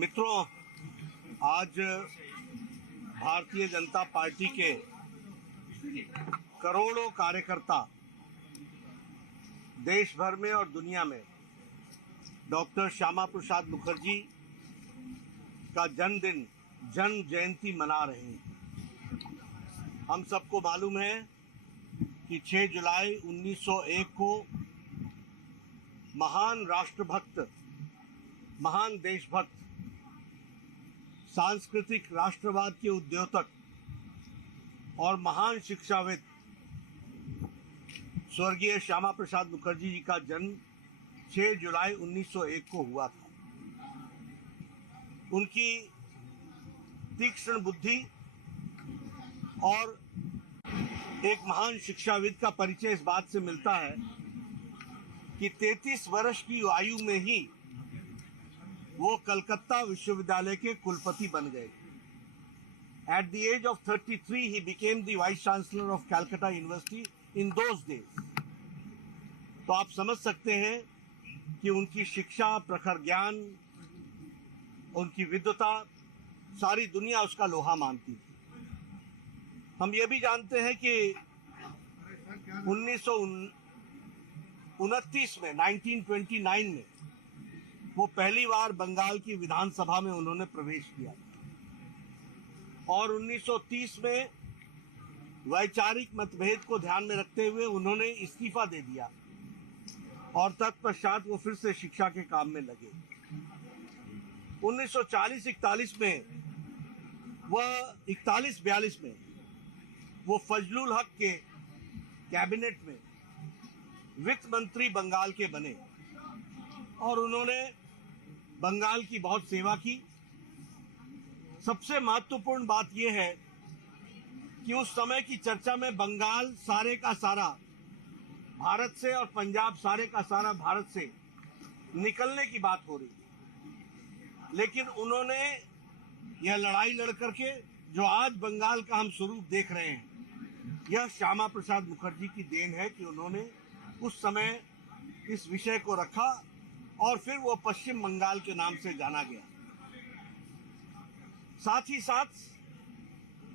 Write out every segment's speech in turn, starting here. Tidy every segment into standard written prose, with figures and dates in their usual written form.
मित्रों, आज भारतीय जनता पार्टी के करोड़ों कार्यकर्ता देश भर में और दुनिया में डॉक्टर श्यामा प्रसाद मुखर्जी का जन्मदिन, जन्म जयंती मना रहे हैं। हम सबको मालूम है कि 6 जुलाई 1901 को महान राष्ट्रभक्त, महान देशभक्त, सांस्कृतिक राष्ट्रवाद के उद्योतक और महान शिक्षाविद स्वर्गीय श्यामा प्रसाद मुखर्जी जी का जन्म 6 जुलाई 1901 को हुआ था। उनकी तीक्ष्ण बुद्धि और एक महान शिक्षाविद का परिचय इस बात से मिलता है कि 33 वर्ष की आयु में ही वो कलकत्ता विश्वविद्यालय के कुलपति बन गए। At the age of 33, he became the Vice Chancellor of Calcutta University in those days. तो आप समझ सकते हैं कि उनकी शिक्षा, प्रखर ज्ञान, उनकी विद्वता सारी दुनिया उसका लोहा मानती थी। हम ये भी जानते हैं कि 1929 में वो पहली बार बंगाल की विधानसभा में उन्होंने प्रवेश किया और 1930 में वैचारिक मतभेद को ध्यान में रखते हुए उन्होंने इस्तीफा दे दिया और तत्पश्चात वो फिर से शिक्षा के काम में लगे। 1940-41 में वह 41-42 में वो फजलुल हक के कैबिनेट में वित्त मंत्री बंगाल के बने और उन्होंने बंगाल की बहुत सेवा की। सबसे महत्वपूर्ण बात यह है कि उस समय की चर्चा में बंगाल सारे का सारा भारत से और पंजाब सारे का सारा भारत से निकलने की बात हो रही थी, लेकिन उन्होंने यह लड़ाई लड़ करके जो आज बंगाल का हम स्वरूप देख रहे हैं, यह श्यामा प्रसाद मुखर्जी की देन है कि उन्होंने उस समय इस विषय को रखा और फिर वो पश्चिम बंगाल के नाम से जाना गया। साथ ही साथ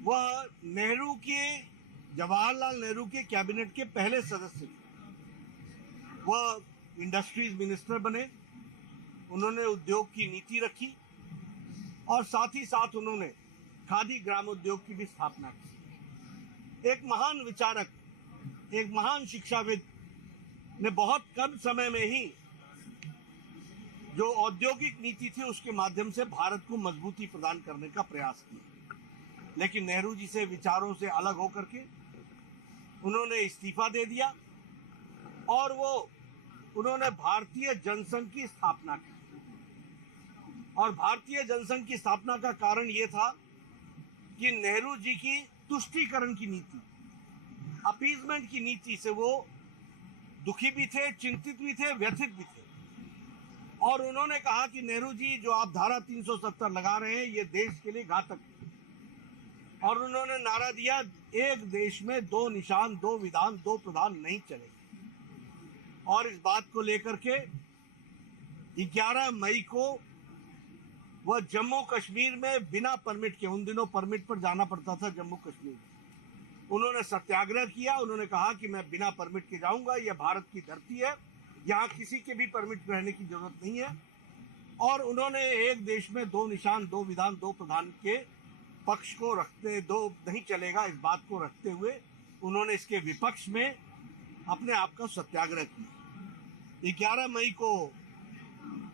वह जवाहरलाल नेहरू के कैबिनेट के पहले सदस्य थे। वह इंडस्ट्रीज मिनिस्टर बने, उन्होंने उद्योग की नीति रखी और साथ ही साथ उन्होंने खादी ग्रामोद्योग की भी स्थापना की। एक महान विचारक, एक महान शिक्षाविद ने बहुत कम समय में ही जो औद्योगिक नीति थी उसके माध्यम से भारत को मजबूती प्रदान करने का प्रयास किया, लेकिन नेहरू जी से विचारों से अलग होकर के उन्होंने इस्तीफा दे दिया और उन्होंने भारतीय जनसंघ की स्थापना की। और भारतीय जनसंघ की स्थापना का कारण यह था कि नेहरू जी की तुष्टीकरण की नीति, अपीजमेंट की नीति से वो दुखी भी थे, चिंतित भी थे, व्यथित भी थे और उन्होंने कहा कि नेहरू जी, जो आप धारा 370 लगा रहे हैं, ये देश के लिए घातक है। और उन्होंने नारा दिया, एक देश में 2 निशान, 2 विधान, 2 प्रधान नहीं चलेंगे। और इस बात को लेकर के 11 मई को वह जम्मू कश्मीर में बिना परमिट के, उन दिनों परमिट पर जाना पड़ता था जम्मू कश्मीर में, उन्होंने सत्याग्रह किया। उन्होंने कहा कि मैं बिना परमिट के जाऊंगा, यह भारत की धरती है, यहाँ किसी के भी परमिट रहने की जरूरत नहीं है। और उन्होंने एक देश में 2 निशान, 2 विधान, 2 प्रधान के पक्ष को रखते, 2 नहीं चलेगा, इस बात को रखते हुए उन्होंने इसके विपक्ष में अपने आप का सत्याग्रह किया। 11 मई को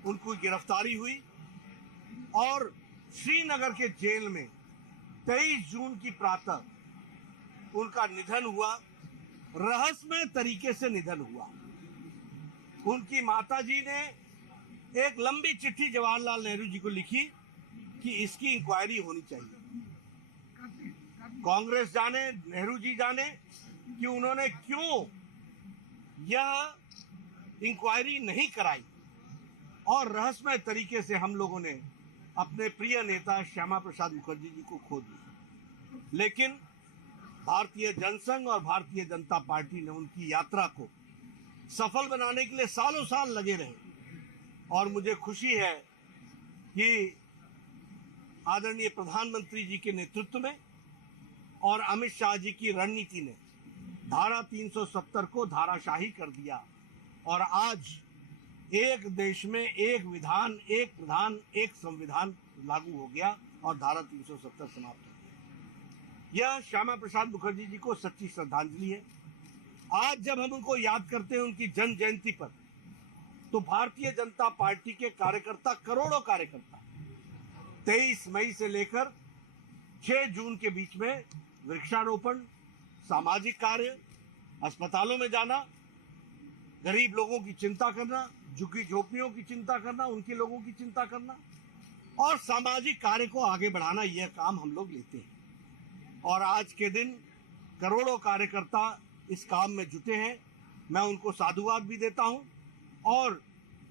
उनको गिरफ्तारी हुई और श्रीनगर के जेल में 23 जून की प्रातः उनका निधन हुआ। रहस्यमय तरीके से निधन हुआ। उनकी माताजी ने एक लंबी चिट्ठी जवाहरलाल नेहरू जी को लिखी कि इसकी इंक्वायरी होनी चाहिए। कांग्रेस जाने, नेहरू जी जाने कि उन्होंने क्यों यह इंक्वायरी नहीं कराई और रहस्यमय तरीके से हम लोगों ने अपने प्रिय नेता श्यामा प्रसाद मुखर्जी जी को खो दिया। लेकिन भारतीय जनसंघ और भारतीय जनता पार्टी ने उनकी यात्रा को सफल बनाने के लिए सालों साल लगे रहे और मुझे खुशी है कि आदरणीय प्रधानमंत्री जी के नेतृत्व में और अमित शाह जी की रणनीति ने धारा 370 को धाराशाही कर दिया और आज एक देश में एक विधान, एक प्रधान, एक संविधान लागू हो गया और धारा 370 समाप्त हो गया। यह श्यामा प्रसाद मुखर्जी जी को सच्ची श्रद्धांजलि है। आज जब हम उनको याद करते हैं उनकी जन्म जयंती पर, तो भारतीय जनता पार्टी के कार्यकर्ता, करोड़ों कार्यकर्ता 23 मई से लेकर 6 जून के बीच में वृक्षारोपण, सामाजिक कार्य, अस्पतालों में जाना, गरीब लोगों की चिंता करना, झुग्गी झोपड़ियों की चिंता करना, उनके लोगों की चिंता करना और सामाजिक कार्य को आगे बढ़ाना, यह काम हम लोग लेते हैं। और आज के दिन करोड़ों कार्यकर्ता इस काम में जुटे हैं। मैं उनको साधुवाद भी देता हूं और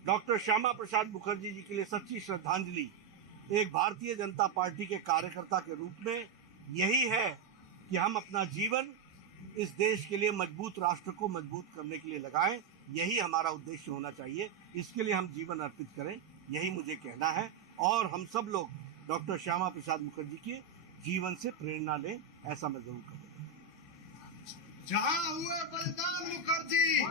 डॉक्टर श्यामा प्रसाद मुखर्जी जी के लिए सच्ची श्रद्धांजलि एक भारतीय जनता पार्टी के कार्यकर्ता के रूप में यही है कि हम अपना जीवन इस देश के लिए, मजबूत राष्ट्र को मजबूत करने के लिए लगाएं। यही हमारा उद्देश्य होना चाहिए। इसके लिए हम जीवन अर्पित करें, यही मुझे कहना है। और हम सब लोग डॉक्टर श्यामा प्रसाद मुखर्जी के जीवन से प्रेरणा लें, ऐसा मैं जरूर करूँगा। जहां हुए बलिदान मुखर्जी